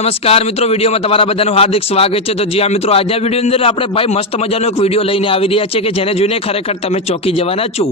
નમસ્કાર મિત્રો, વિડીયોમાં તમારા બધાનું હાર્દિક સ્વાગત છે। તો જી હા મિત્રો, આજના વિડીયો અંદર આપણે ભાઈ મસ્ત મજાનો એક વિડીયો લઈને આવી રહ્યા છે કે જેને જોઈને ખરેખર તમે ચોંકી જવાના છો।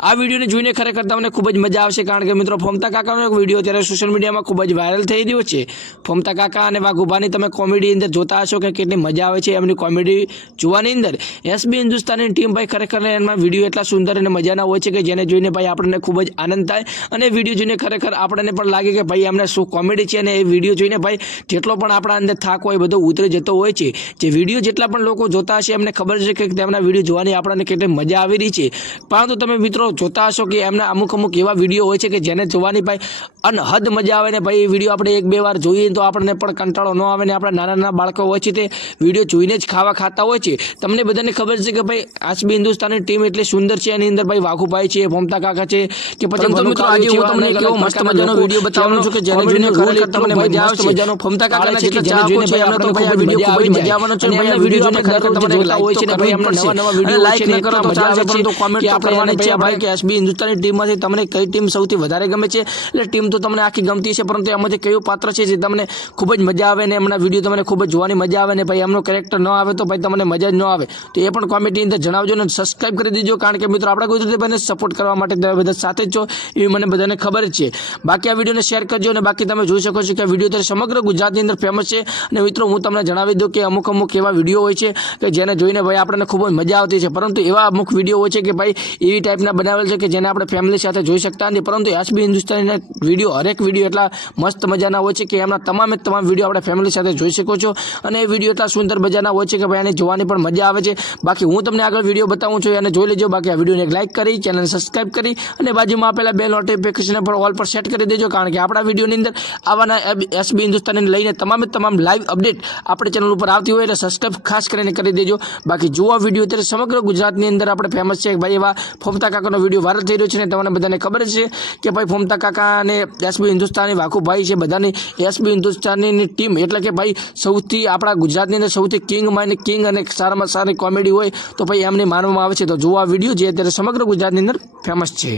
આ વિડીયોને જોઈને ખરેખર તમને ખૂબ જ મજા આવશે, કારણ કે મિત્રો ફોમતા કાકાનો એક વિડીયો અત્યારે સોશિયલ મીડિયામાં ખૂબ જ વાયરલ થઈ રહ્યો છે। ફોમતા કાકા અને વાઘુભાની તમે કોમેડી અંદર જોતા હશો કે કેટલી મજા આવે છે એમની કોમેડી જોવાની અંદર। એસબી હિન્દુસ્તાની ટીમ ભાઈ ખરેખર એમાં વિડીયો એટલા સુંદર અને મજાના હોય છે કે જેને જોઈને ભાઈ આપણને ખૂબ જ આનંદ થાય અને વિડીયો જોઈને ખરેખર આપણને પણ લાગે કે ભાઈ એમને શું કોમેડી છે। અને એ વિડીયો જોઈને ભાઈ જેટલો પણ આપણા અંદર થાક હોય બધો ઉતરી જતો હોય છે। જે વિડીયો જેટલા પણ લોકો જોતા હશે એમને ખબર છે કે તેમના વિડીયો જોવાની આપણને કેટલી મજા આવી રહી છે, પરંતુ તમે મિત્રો જોતા હશો કે એમના અમુક એવા વિડીયો હોય છે કે જેને જોવાની ભાઈ અનહદ મજા આવે ને ભાઈ એ વિડીયો આપણે એક બે વાર જોઈએ તો આપણને પણ કંટાળો ન આવે ને આપણા નાના બાળકો હોય છે તે વિડીયો જોઈને જ ખાતા હોય છે। તમને બધાને ખબર છે કે ભાઈ એસબી હિન્દુસ્તાની ટીમ એટલી સુંદર છે, એની અંદર ભાઈ વાઘુભાઈ છે, ફોમતા કાકા છે કે પછી મિત્રો આજે હું તમને એક એવો મસ્ત મજાનો વિડીયો બતાવવાનો છું કે જેને જોઈને ખરેખર તમને મજા આવશે। મજાનો ફોમતા કાકાના જેટલા ચાહકો છે એમને તો ભાઈ વિડીયો ખૂબ જ મજા આવવાનો છે। અને એમના વિડીયો આપણે ખરેખર તમને જોતા હોય છે ને ભાઈ એમના નવા વિડીયો લાઈક ન કરો તો ચાલશે, પરંતુ કોમેન્ટ તો કરવાની છે ભાઈ કે એસબી હિન્દુસ્તાની ટીમમાંથી તમને કઈ ટીમ સૌથી વધારે ગમે છે। એટલે ટીમ તો તમને આખી ગમતી છે, પરંતુ એમાંથી કયું પાત્ર છે જે તમને ખૂબ જ મજા આવે ને એમના વિડીયો તમને ખૂબ જ જોવાની મજા આવે ને ભાઈ એમનો કેરેક્ટર ન આવે તો ભાઈ તમને મજા જ ન આવે। તો એ પણ કોમેન્ટની અંદર જણાવજો ને સબસ્ક્રાઇબ કરી દેજો, કારણ કે મિત્રો આપણા ગુજરાતી ભાઈને સપોર્ટ કરવા માટે તમે બધા સાથે જ છો એવી મને બધાને ખબર જ છે। બાકી આ વિડીયોને શેર કરજો અને બાકી તમે જોઈ શકો છો કે આ વિડીયો ત્યારે સમગ્ર ગુજરાતની અંદર ફેમસ છે। અને મિત્રો હું તમને જણાવી દઉં કે અમુક એવા વિડીયો હોય છે કે જેને જોઈને ભાઈ આપણને ખૂબ જ મજા આવતી છે, પરંતુ એવા અમુક વિડીયો હોય છે કે ભાઈ એવી ટાઈપના બનાવેલ છે કે જેને આપણે ફેમિલી સાથે જોઈ શકતા નથી, પરંતુ એસબી હિન્દુસ્તાનીના વિડીયો હરેક વિડીયો એટલા મસ્ત મજાના હોય છે કે એમના તમામ વિડીયો આપણે ફેમિલી સાથે જોઈ શકો છો। અને એ વિડીયો એટલા સુંદર મજાના હોય છે કે ભાઈ એને જોવાની પણ મજા આવે છે। બાકી હું તમને આગળ વિડીયો બતાવું છું એને જોઈ લેજો। બાકી આ વિડીયોને એક લાઈક કરી ચેનલને સબસ્ક્રાઇબ કરી અને બાજુમાં આપેલા બે નોટિફિકેશન પર ઓલ પર સેટ કરી દેજો, કારણ કે આપણા વિડીયોની અંદર આવાના એસબી હિન્દુસ્તાનીને લઈને તમામ લાઈવ અપડેટ આપણે ચેનલ ઉપર આવતી હોય એટલે સબસ્ક્રાઇબ ખાસ કરીને કરી દેજો। બાકી જો આ વિડીયો અત્યારે સમગ્ર ગુજરાતની અંદર આપણે ફેમસ છે ભાઈ એવા ફોમતા કાકાનો વિડીયો વાયરલ થઈ રહ્યો છે ને તમને બધાને ખબર છે કે ભાઈ ફોમતા કાકા અને એસબી હિન્દુસ્તાની વાઘુભાઈ છે, બધાની એસબી હિન્દુસ્તાનીની ટીમ એટલે કે ભાઈ સૌથી આપણા ગુજરાતની અંદર સૌથી કિંગ અને સારામાં સારી કોમેડી હોય તો ભાઈ એમને માનવામાં આવે છે। તો જો આ વિડીયો જે અત્યારે સમગ્ર ગુજરાતની અંદર ફેમસ છે।